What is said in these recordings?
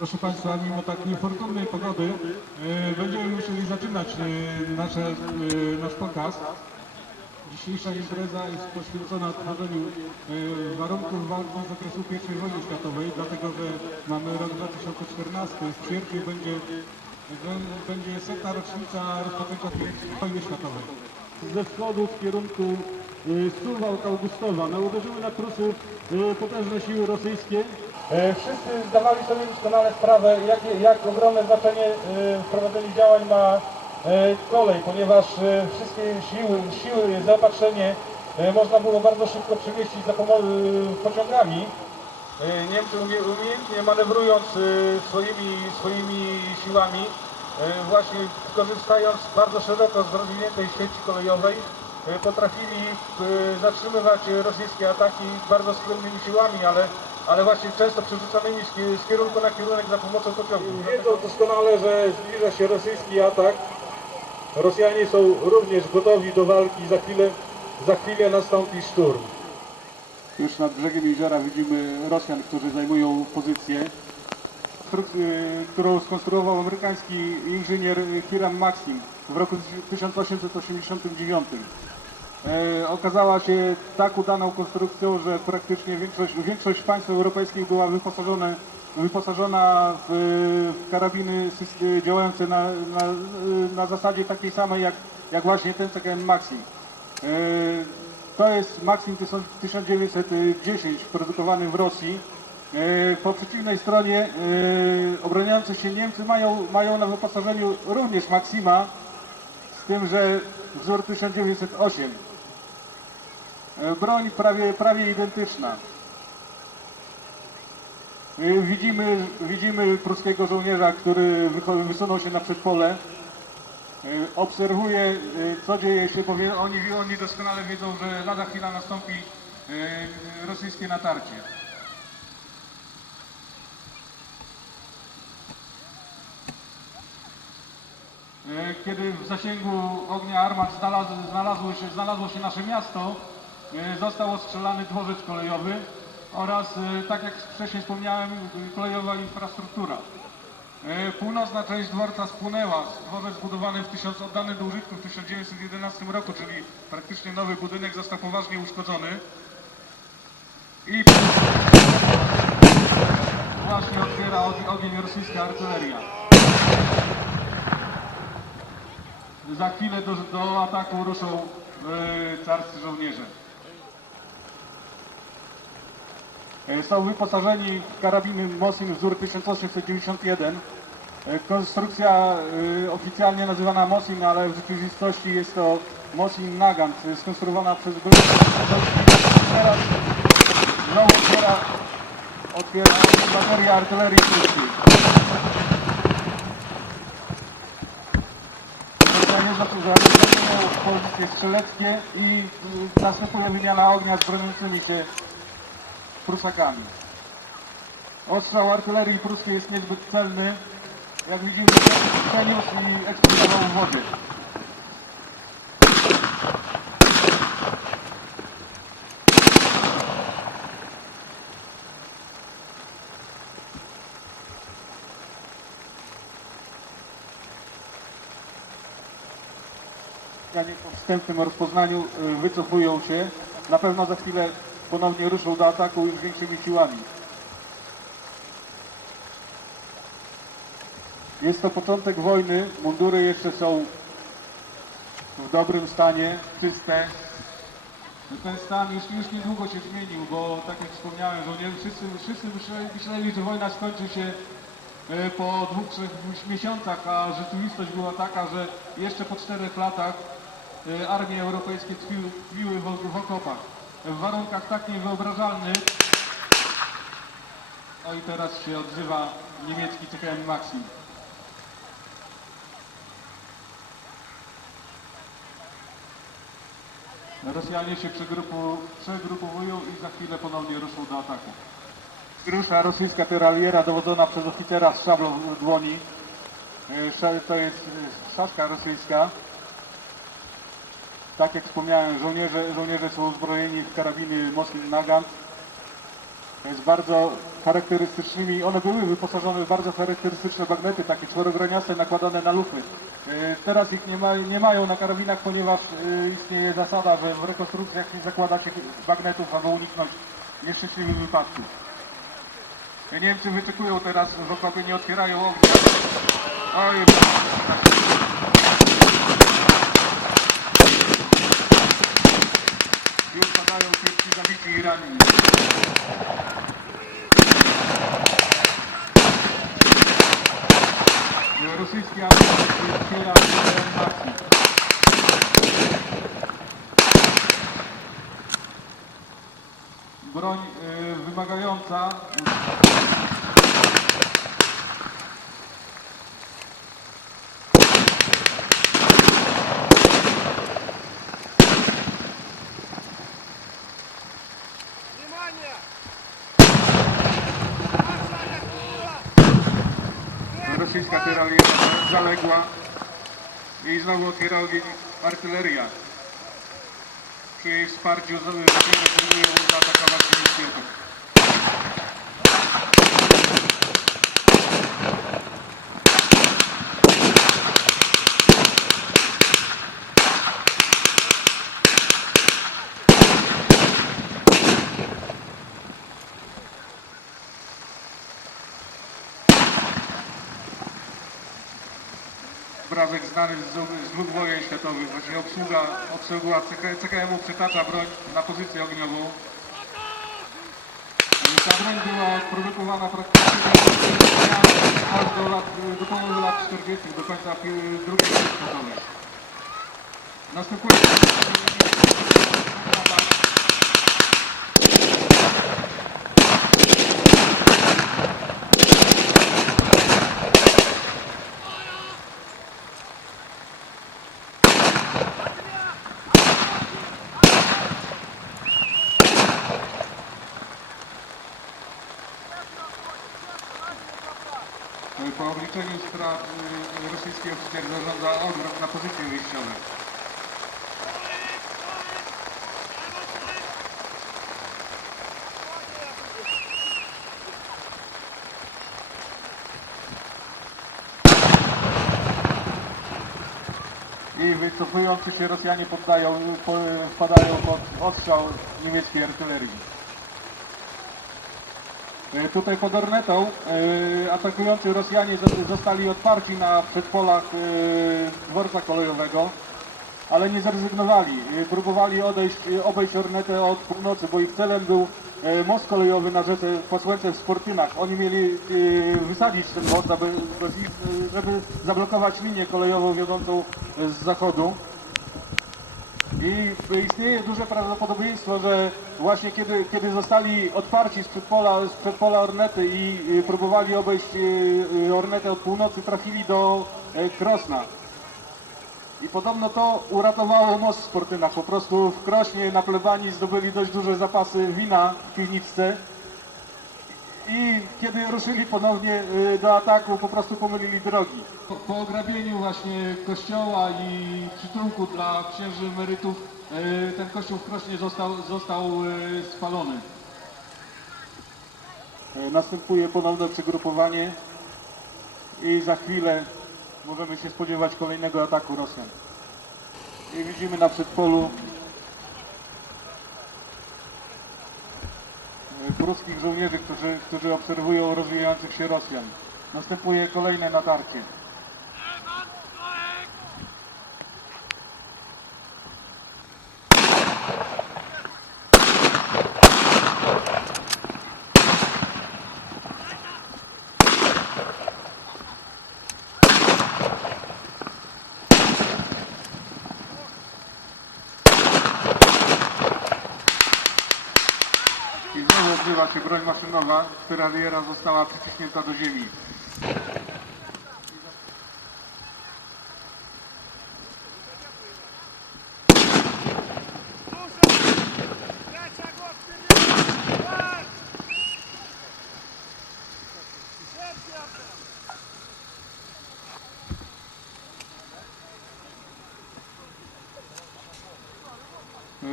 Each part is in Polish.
Proszę Państwa, mimo tak niefortunnej pogody e, będziemy musieli zaczynać e, nasze, e, nasz pokaz. Dzisiejsza impreza jest poświęcona tworzeniu warunków walki z okresu I wojny światowej, dlatego że mamy rok 2014, w sierpniu będzie, bę- będzie setna rocznica rozpoczęcia I wojny światowej. Ze wschodu, z kierunku Suwałk Augustowa, no, na Prusy e, potężne siły rosyjskie, Wszyscy zdawali sobie doskonale sprawę, jak, jak ogromne znaczenie e, w działań ma e, kolej, ponieważ e, wszystkie siły, siły zaopatrzenie e, można było bardzo szybko przemieścić za pociągami. E, Niemcy umie- umiejętnie manewrując e, swoimi, swoimi siłami, e, właśnie korzystając bardzo szeroko z rozwiniętej sieci kolejowej, e, potrafili e, zatrzymywać rosyjskie ataki bardzo skromnymi siłami, ale, ale właśnie często przerzucanymi z ki- z kierunku na kierunek za pomocą pociągów. Wiedzą doskonale, że zbliża się rosyjski atak. Rosjanie są również gotowi do walki, za chwilę, za chwilę nastąpi szturm. Już nad brzegiem jeziora widzimy Rosjan, którzy zajmują pozycję, którą- y, którą skonstruował amerykański inżynier Hiram Maxim w roku 1889. E, okazała się tak udaną konstrukcją, że praktycznie większość, większość państw europejskich była wyposażone, wyposażona w, w karabiny działające na, na, na zasadzie takiej samej jak, jak właśnie ten CKM Maxim. E, To jest Maxim 1910 produkowany w Rosji. E, Po przeciwnej stronie obraniające się Niemcy mają, mają na wyposażeniu również Maxima, z tym, że wzór 1908. E, Broń prawie, prawie identyczna. E, Widzimy, widzimy pruskiego żołnierza, który wysunął się na przedpole. E, Obserwuje, co dzieje się, bo oni, oni doskonale wiedzą, że lada chwila nastąpi rosyjskie natarcie. Kiedy w zasięgu ognia armat znalazło, się, znalazło się nasze miasto, został ostrzelany dworzec kolejowy oraz, e, tak jak wcześniej wspomniałem, e, kolejowa infrastruktura. E, Północna część dworca spłynęła. Dworzec zbudowany w 1000, oddany do użytku w 1911 roku, czyli praktycznie nowy budynek został poważnie uszkodzony. I właśnie otwiera ogień, rosyjska artyleria. Za chwilę do, do ataku ruszą e, carscy żołnierze. E, Są wyposażeni w karabiny Mosin wzór 1891. E, Konstrukcja e, oficjalnie nazywana Mosin, ale w rzeczywistości jest to Mosin Nagant, e, skonstruowana przez grupę Teraz znowu otwiera, otwiera bateria artylerii. Rosjanie zatrudniają pozycje strzeleckie i y, następuje wymiana ognia z broniącymi się Prusakami. Ostrzał artylerii pruskiej jest niezbyt celny. Jak widzimy, przeniósł i eksplodował w wodzie. Rosjanie po wstępnym rozpoznaniu y, wycofują się. Na pewno za chwilę ponownie ruszą do ataku już większymi siłami. Jest to początek wojny. Mundury jeszcze są w dobrym stanie, czyste. Ten stan już, już niedługo się zmienił, bo tak jak wspomniałem, żołnierze wszyscy, wszyscy myśleli, że wojna skończy się e, po dwóch, trzech miesiącach, a rzeczywistość była taka, że jeszcze po czterech latach e, armie europejskie tkwiły, w okopach. W warunkach tak niewyobrażalnych. No i teraz się odzywa niemiecki CKM Maxim. Rosjanie się przegrupowują i za chwilę ponownie ruszą do ataku. Rusza rosyjska tyraliera dowodzona przez oficera z szablą w dłoni. E, To jest e, szaszka rosyjska. Tak jak wspomniałem, żołnierze, żołnierze są uzbrojeni w karabiny Mosin Nagant. z bardzo charakterystycznymi, one były wyposażone w bardzo charakterystyczne bagnety, takie czworograniaste nakładane na lufy. E, Teraz ich nie, ma, nie mają na karabinach, ponieważ e, istnieje zasada, że w rekonstrukcjach nie zakłada się bagnetów, aby uniknąć nieszczęśliwych wypadków. Niemcy wyczekują teraz, okopie nie otwierają ognia. Oj, padają pierwsi zabici i ranni. Rosyjski atak otwiera reanimacji. Broń y, wymagająca rosyjska tyralia zaległa i znowu otwiera ogień artyleria. Przy jej wsparciu z- żołnierze próbują zaatakować niemieckiego. Obrazek znany z, dwóch wojen światowych, właśnie obsługa, obsługa CK, CKM-u przytacza broń na pozycję ogniową. Ta broń była produkowana praktycznie aż do lat, do połowy lat 40., do końca II wojny światowej. Następuje atak Obliczeniu strat y, rosyjski oficer zarządza odwrót na pozycje wyjściowe. I wycofujący się Rosjanie poddają, po, wpadają pod ostrzał niemieckiej artylerii. E, Tutaj pod Ornetą e, atakujący Rosjanie zo- zostali odparci na przedpolach e, dworca kolejowego, ale nie zrezygnowali. Próbowali odejść, obejść Ornetę od północy, bo ich celem był most kolejowy na rzece Posłęce w Sportynach. Oni mieli wysadzić ten most, e, żeby zablokować linię kolejową wiodącą z zachodu. I istnieje duże prawdopodobieństwo, że właśnie kiedy, kiedy zostali odparci z przedpola, przedpola Ornety i y, próbowali obejść y, y, Ornetę od północy, trafili do y, Krosna. I podobno to uratowało most w Sportynach. Po prostu w Krośnie na plebanii zdobyli dość duże zapasy wina w piwniczce. I kiedy ruszyli ponownie y, do ataku, po prostu pomylili drogi. Po, po ograbieniu właśnie kościoła i przytułku dla księży emerytów, y, ten kościół w Krośnie został, został y, spalony. Y, Następuje ponowne przegrupowanie i za chwilę możemy się spodziewać kolejnego ataku Rosjan. I widzimy na przedpolu pruskich żołnierzy, którzy, którzy obserwują rozwijających się Rosjan. Następuje kolejne natarcie. I znowu odbywa się broń Ferrariera została przyciśnięta do ziemi.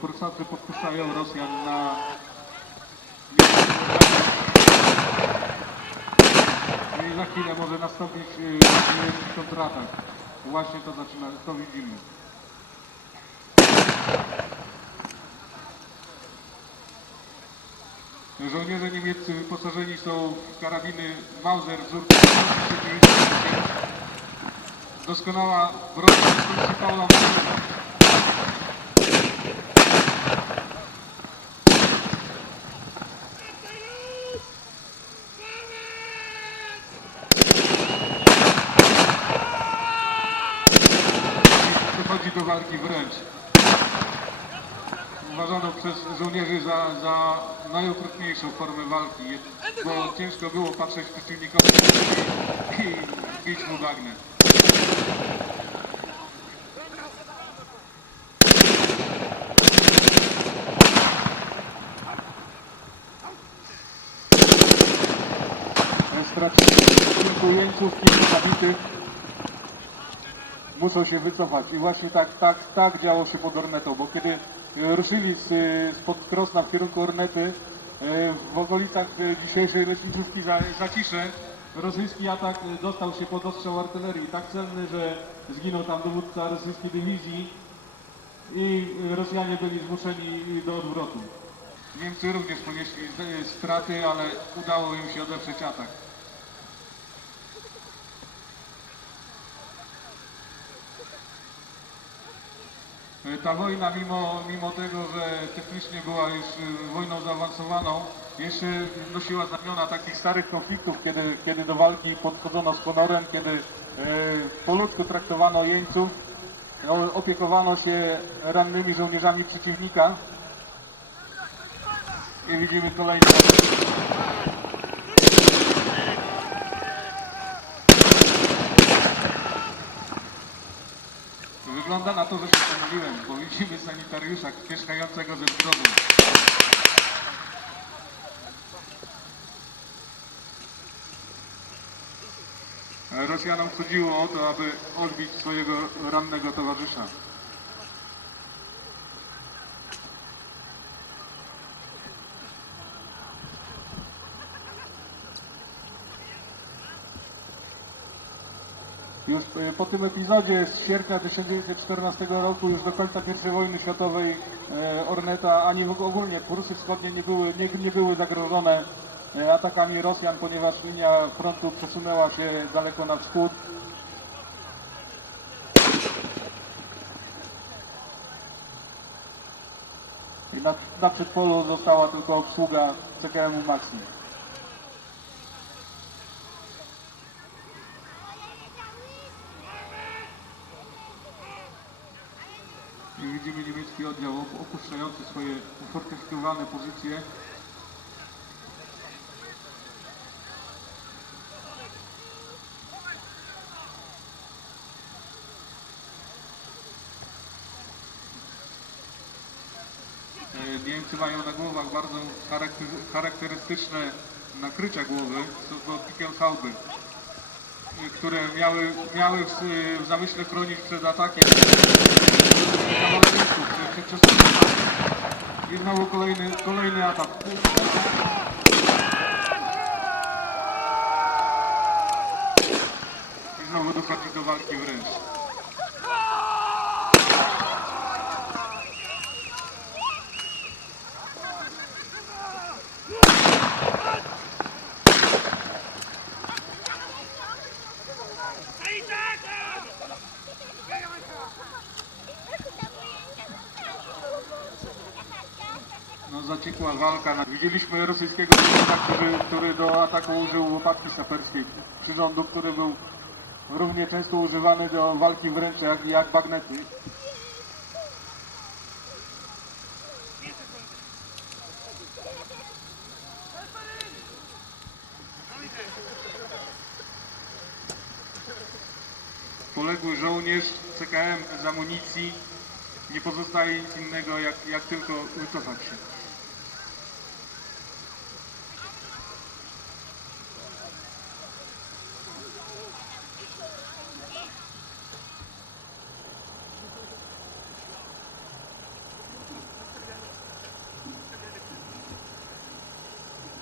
Kursacy podpuszczają Rosjan na za chwilę może nastąpić y, wielki kontratak. Właśnie to zaczyna, to widzimy. Żołnierze niemieccy wyposażeni są w karabiny Mauser wzór 1938. Doskonała broń Paula Mausera. Dochodzi do walki wręcz. Uważano przez żołnierzy za, za najokrutniejszą formę walki, bo ciężko było patrzeć przeciwnikowi i, i bić mu bagnę. Stracili kilku jeńców, kilku zabitych muszą się wycofać. I właśnie tak, tak, tak działo się pod Ornetą, bo kiedy e, ruszyli z, e, spod Krosna w kierunku Ornety, e, w okolicach dzisiejszej leczniczówki za, Zacisze, rosyjski atak dostał się pod ostrzał artylerii, tak celny, że zginął tam dowódca rosyjskiej dywizji i Rosjanie byli zmuszeni do odwrotu. Niemcy również ponieśli straty, ale udało im się odeprzeć atak. Ta wojna, mimo, mimo tego, że technicznie była już y, wojną zaawansowaną, jeszcze nosiła znamiona takich starych konfliktów, kiedy, kiedy do walki podchodzono z honorem, kiedy e, po ludzku traktowano jeńców, opiekowano się rannymi żołnierzami przeciwnika. I widzimy kolejny Wygląda na to, że się pomyliłem, bo widzimy sanitariusza mieszkającego ze zgrozu. Rosjanom chodziło o to, aby odbić swojego rannego towarzysza. Po tym epizodzie z sierpnia 1914 roku, już do końca I wojny światowej, e, Orneta, ani ogólnie Prusy Wschodnie nie były, nie, nie były zagrożone e, atakami Rosjan, ponieważ linia frontu przesunęła się daleko na wschód. Na, na przedpolu została tylko obsługa CKM-u Maxim. I op- opuszczający swoje ufortyfikowane pozycje. E, Niemcy mają na głowach bardzo charaktery- charakterystyczne nakrycia głowy, są Pickelhauby, e, które miały, miały w, w zamyśle chronić przed atakiem. I znowu kolejny, kolejny atak. I znowu dochodzi do walki wręcz. No, zaciekła walka. Widzieliśmy rosyjskiego pilota, który, który do ataku użył łopatki saperskiej. Przyrządu, który był równie często używany do walki wręcz jak, jak bagnety. Poległy żołnierz CKM z amunicji. Nie pozostaje nic innego jak, jak tylko wycofać się.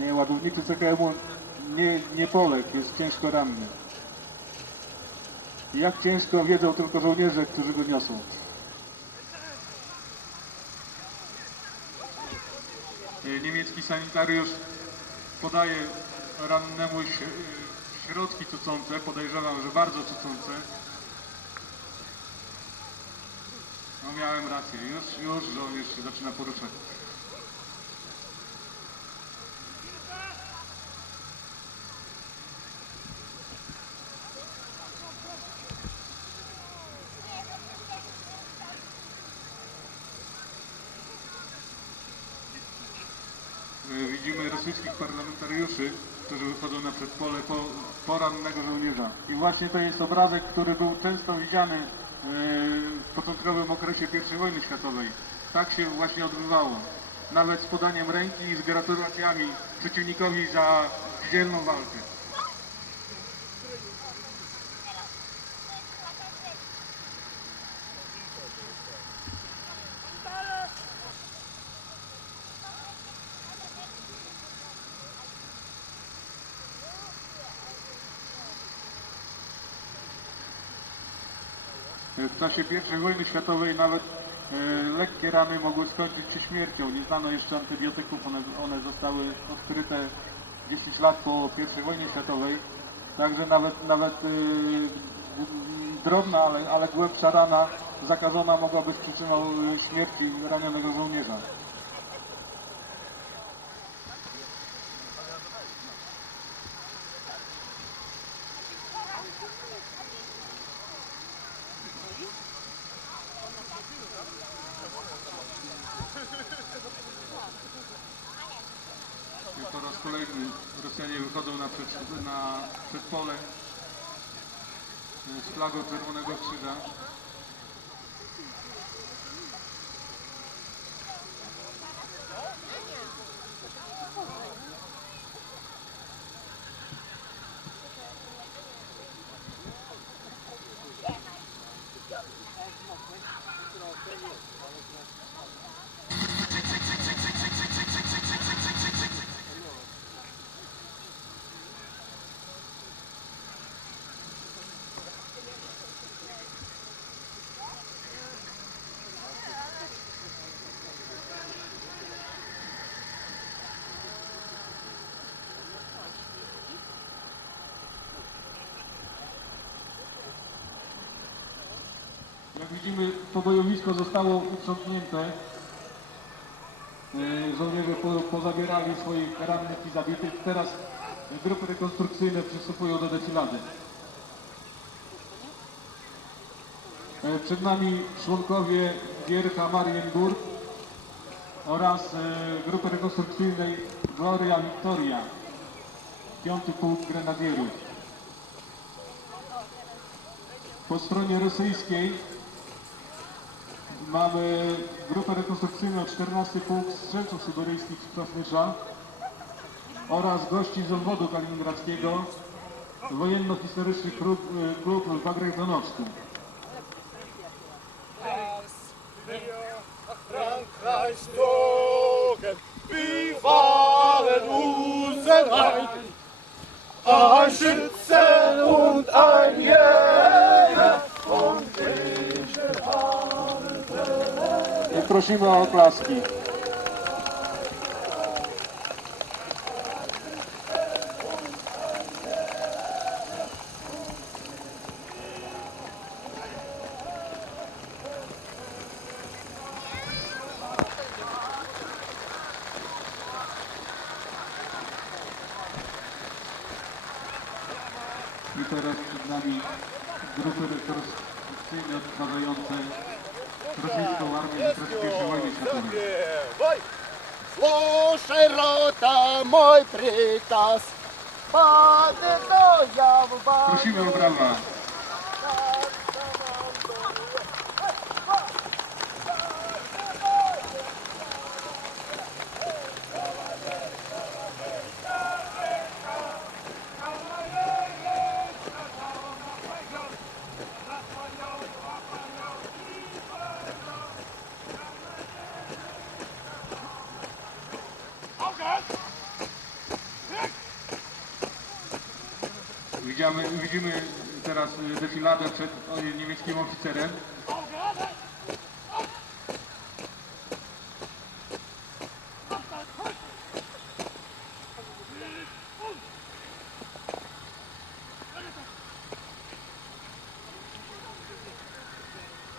Nie, ładowniczy CKM-u nie, nie poległ, jest ciężko ranny. Jak ciężko wiedzą tylko żołnierze, którzy go niosą. E, Niemiecki sanitariusz podaje rannemu e, środki cucące, podejrzewam, że bardzo cucące. No miałem rację, już, już żołnierz się zaczyna poruszać. E, Rosyjskich parlamentariuszy, którzy wychodzą na przedpole po, porannego żołnierza. I właśnie to jest obrazek, który był często widziany e, w początkowym okresie I wojny światowej. Tak się właśnie odbywało. Nawet z podaniem ręki i z gratulacjami przeciwnikowi za dzielną walkę. W czasie I wojny światowej nawet e, lekkie rany mogły skończyć się śmiercią. Nie znano jeszcze antybiotyków, one, one zostały odkryte 10 lat po I wojnie światowej. Także nawet, nawet e, drobna, ale, ale głębsza rana zakazona mogła być przyczyną e, śmierci ranionego żołnierza. I po raz kolejny Rosjanie wychodzą na, przed, na przedpole e, z flagą Czerwonego Krzyża. Widzimy, to bojowisko zostało uprzątnięte. E, Żołnierze po, pozabierali swoich rannych i zabitych. Teraz grupy rekonstrukcyjne przystępują do defilady. E, Przed nami członkowie Gierka Marienburg oraz e, grupy rekonstrukcyjnej Gloria Victoria, 5 Pułk Grenadierów. Po stronie rosyjskiej mamy grupę rekonstrukcyjną 14 Pułk Strzelców Syberyjskich z Krasnysza oraz gości z obwodu kaliningradzkiego wojenno-historyczny klub, e, klub w unseren ein Schütze und ein Jäger prosimy o oklaski. I teraz przed nami grupy rekonstrukcyjne odtwarzające просветил армию проспешивали которые... Слушай, рота, мой приказ, падаю я в бою. Крушивая брава. Widzimy, teraz y, defiladę przed niemieckim oficerem.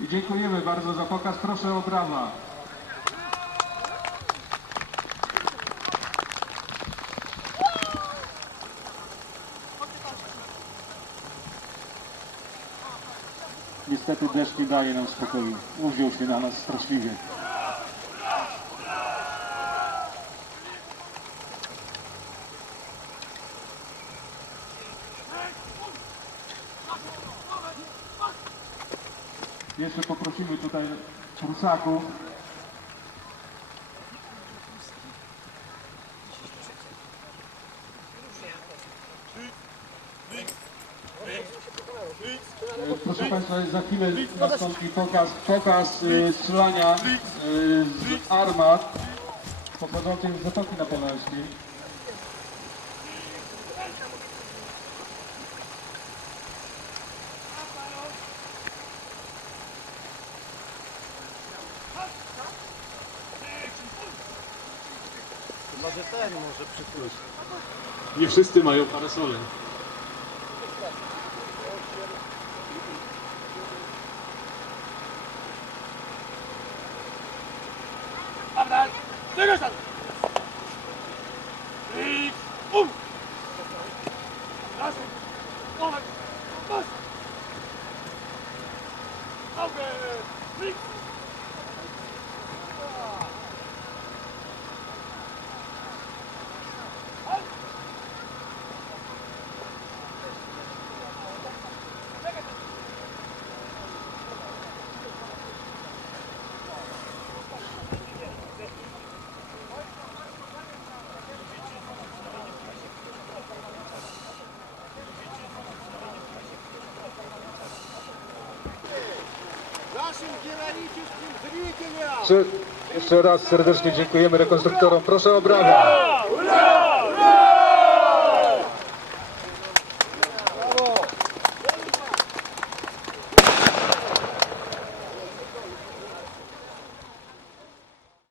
I dziękujemy bardzo za pokaz. Proszę o brawa. Niestety deszcz nie daje nam spokoju. Uwziął się na nas straszliwie. Jeszcze poprosimy tutaj Prusaków. E, Proszę Państwa, za chwilę nastąpi pokaz, pokaz e, strzelania e, z armat pochodzących z Zatoki Napoleońskiej. Chyba, że ten może przypłyć. Nie wszyscy mają parasole. Jeszcze raz serdecznie dziękujemy rekonstruktorom. Proszę o brawa.